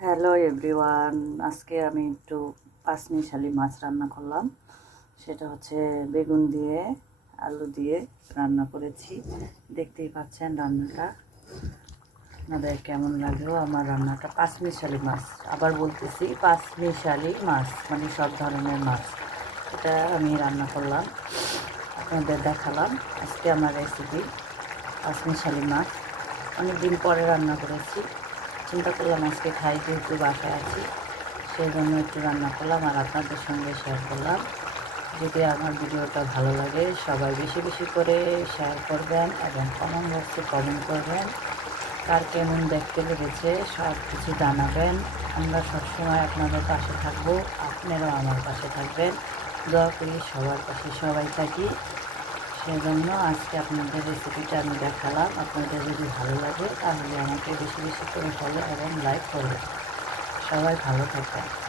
Hello everyone আজকে আমি একটু পাঁচমিশালি মাছ রান্না করলাম। সেটা হচ্ছে বেগুন দিয়ে, আলু দিয়ে রান্না করেছি। দেখতেই পাচ্ছেন রান্নাটা। আপনাদের কেমন লাগল আমার রান্নাটা? পাঁচমিশালি মাছ। আবার বলতেছি পাঁচমিশালি মাছ মানে সব ধরনের মাছ। এটা আমি রান্না করলাম। আপনাদের দেখালাম আজকে আমার রেসিপি পাঁচমিশালি মাছ। অনেক দিন পরে রান্না করেছি। চিন্তা করলাম আজকে খাই যেহেতু বাসায় আছি সেই জন্য একটু রান্না করলাম আর আপনাদের সঙ্গে শেয়ার করলাম। যদি আমার ভিডিওটা ভালো লাগে, সবাই বেশি বেশি করে শেয়ার করবেন এবং কমেন্ট বক্সে কমেন্ট করবেন। কার কেমন দেখতে লেগেছে সব কিছু জানাবেন। আমরা সবসময় আপনাদের পাশে থাকব, আপনারাও আমার পাশে থাকবেন। দোয়া করি সবার পাশে সবাই থাকি। সেজন্য আজকে আপনাদের রেসিপিটা আমি দেখালাম। আপনাদের যদি ভালো লাগে, তাহলে আমাকে বেশি বেশি করে ফলো এবং লাইক করবেন। সবাই ভালো থাকবেন।